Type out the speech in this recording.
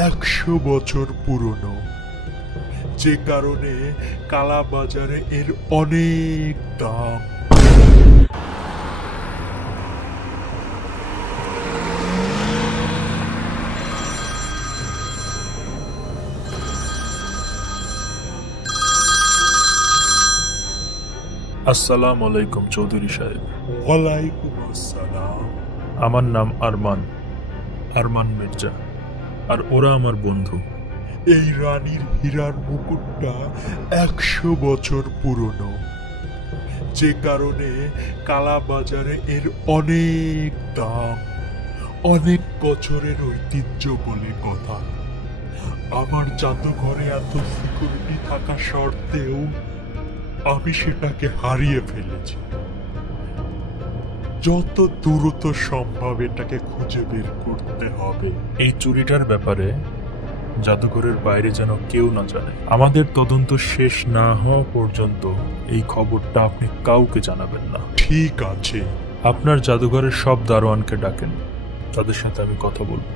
100 বছর পুরনো, যে কারণে কালা বাজারে এর অনেক দাম। আসসালামু আলাইকুম চৌধুরী সাহেব। ওয়ালাইকুম আসসালাম। আমার নাম আরমান মির্জা, আর ওরা আমার বন্ধু। এই রানীর হীরার মুকুটটা 100 বছর পুরনো, যে কারণে কালা বাজারে এর অনেক দাম। অনেক বছরের ঐতিহ্য বলে কথা। আমার জাদুঘরে এত সিকিউরিটি থাকা সত্ত্বেও আমি সেটাকে হারিয়ে ফেলেছি। যত দ্রুত সম্ভব এটাকে খুঁজে বের করতে হবে। এই চুরিটার ব্যাপারে জাদুঘরের বাইরে যেন কেউ না জানে। আমাদের তদন্ত শেষ না হওয়া পর্যন্ত এই খবরটা আপনি কাউকে জানাবেন না। ঠিক আছে। আপনার জাদুঘরের সব দারোয়ানকে ডাকেন, তাদের সাথে আমি কথা বলবো।